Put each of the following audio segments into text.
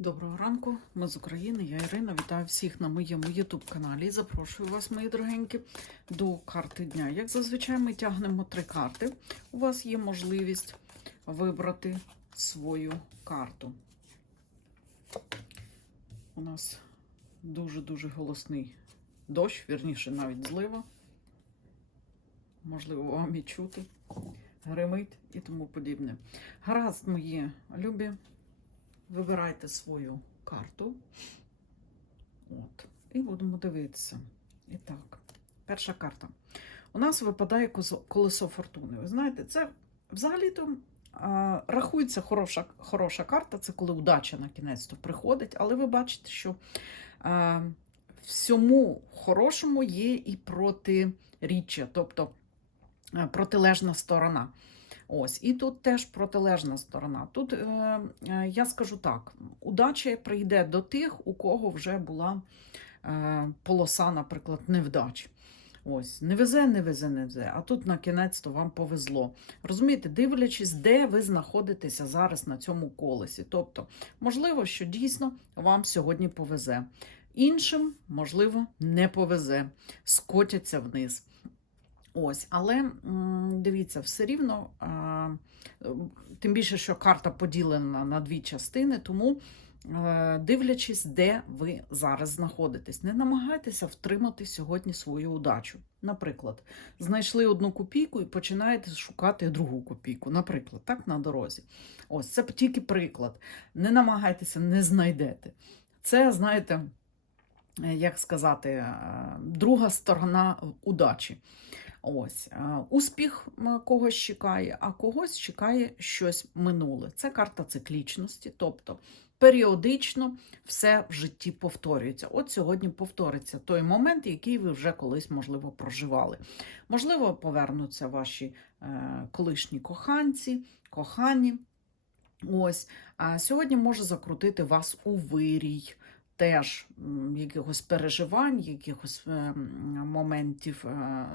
Доброго ранку, ми з України, я Ірина. Вітаю всіх на моєму YouTube каналі. Запрошую вас, мої дорогенькі, до карти дня. Як зазвичай, ми тягнемо три карти. У вас є можливість вибрати свою карту. У нас дуже-дуже голосний дощ, вірніше, навіть злива. Можливо, вам і чути, гримить і тому подібне. Гаразд, мої любі. Вибирайте свою карту. От. І будемо дивитися. І так, перша карта. У нас випадає колесо фортуни. Ви знаєте, це взагалі-то рахується хороша, хороша карта, це коли удача на кінець то приходить, але ви бачите, що а, всьому хорошому є і протиріччя, тобто протилежна сторона. Ось, і тут теж протилежна сторона. Тут е, е, я скажу так: удача прийде до тих, у кого вже була е, полоса, наприклад, невдач. Ось, не везе, не везе, не везе. А тут на кінець то вам повезло. Розумієте, дивлячись, де ви знаходитеся зараз на цьому колесі. Тобто, можливо, що дійсно вам сьогодні повезе. Іншим, можливо, не повезе, скотяться вниз. Ось, але дивіться, все рівно, тим більше, що карта поділена на дві частини, тому е, дивлячись, де ви зараз знаходитесь, не намагайтеся втримати сьогодні свою удачу. Наприклад, знайшли одну копійку і починаєте шукати другу копійку, наприклад, так, на дорозі. Ось це тільки приклад. Не намагайтеся, не знайдете. Це, знаєте, е, як сказати, е, друга сторона удачі. Ось успіх когось чекає, а когось чекає щось минуле. Це карта циклічності, тобто періодично все в житті повторюється. От сьогодні повториться той момент, який ви вже колись, можливо, проживали. Можливо, повернуться ваші е, колишні коханці, кохані. Ось, а сьогодні може закрутити вас у вирій. Теж якихось переживань, якихось е, моментів е,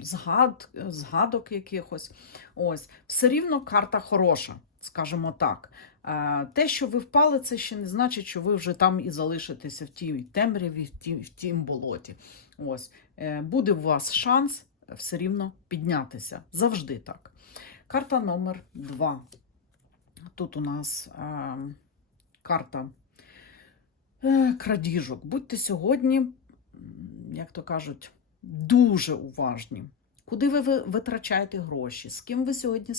згад, згадок якихось. Ось, все рівно карта хороша, скажімо так. Е, Те, що ви впали, це ще не значить, що ви вже там і залишитеся в тій темряві, в тім, в тім болоті. Ось, буде у вас шанс все рівно піднятися. Завжди так. Карта номер два. Тут у нас е, карта крадіжок. Будьте сьогодні, як то кажуть, дуже уважні. Куди ви ви витрачаєте гроші? З ким ви сьогодні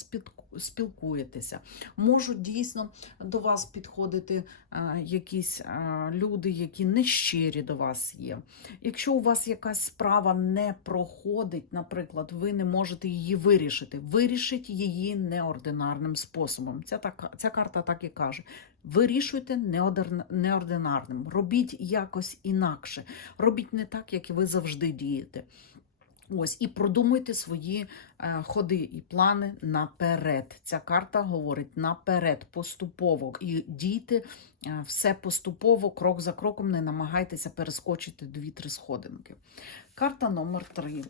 спілкуєтеся? Можуть дійсно до вас підходити е, якісь е, люди, які нещирі до вас є. Якщо у вас якась справа не проходить, наприклад, ви не можете її вирішити, вирішіть її неординарним способом. Ця, така, ця карта так і каже: вирішуйте неординарним, робіть якось інакше, робіть не так, як ви завжди дієте. Ось і продумуйте свої е, ходи і плани наперед. Ця карта говорить наперед, поступово. І дійте е, все поступово, крок за кроком, не намагайтеся перескочити дві-три сходинки. Карта номер три.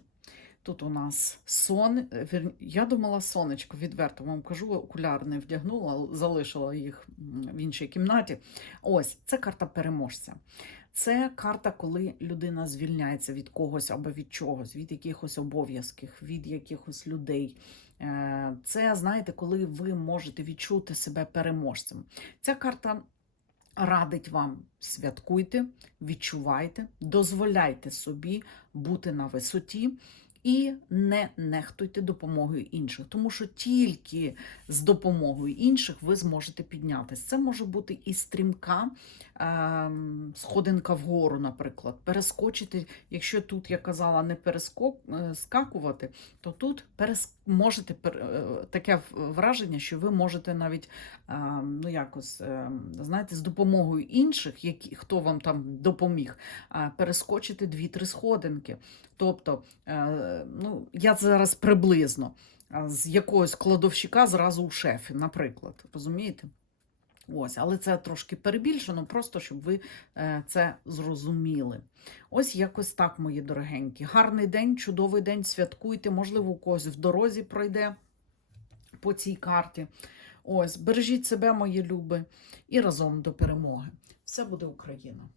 Тут у нас сон. е, Я думала, сонечко, відверто вам кажу, окуляри не вдягнула, залишила їх в іншій кімнаті. Ось, це карта переможця. Це карта, коли людина звільняється від когось або від чогось, від якихось обов'язків, від якихось людей. Е, Це, знаєте, коли ви можете відчути себе переможцем. Ця карта радить вам святкуйте, відчувайте, дозволяйте собі бути на висоті. І не нехтуйте допомогою інших, тому що тільки з допомогою інших ви зможете піднятися. Це може бути і стрімка е, сходинка вгору, наприклад, перескочити. Якщо тут я казала не перескакувати, то тут перес... можете е, таке враження, що ви можете навіть ну якось ем, знаєте, з допомогою інших, які хто вам там допоміг, е, перескочити дві-три сходинки. Тобто, е, ну я зараз приблизно з якогось кладовщика зразу у шефі, наприклад, розумієте? Ось, але це трошки перебільшено, просто щоб ви е, це зрозуміли. Ось якось так, мої дорогенькі. Гарний день, чудовий день, святкуйте. Можливо, у когось в дорозі пройде по цій карті. Ось, бережіть себе, мої люби, і разом до перемоги. Все буде Україна!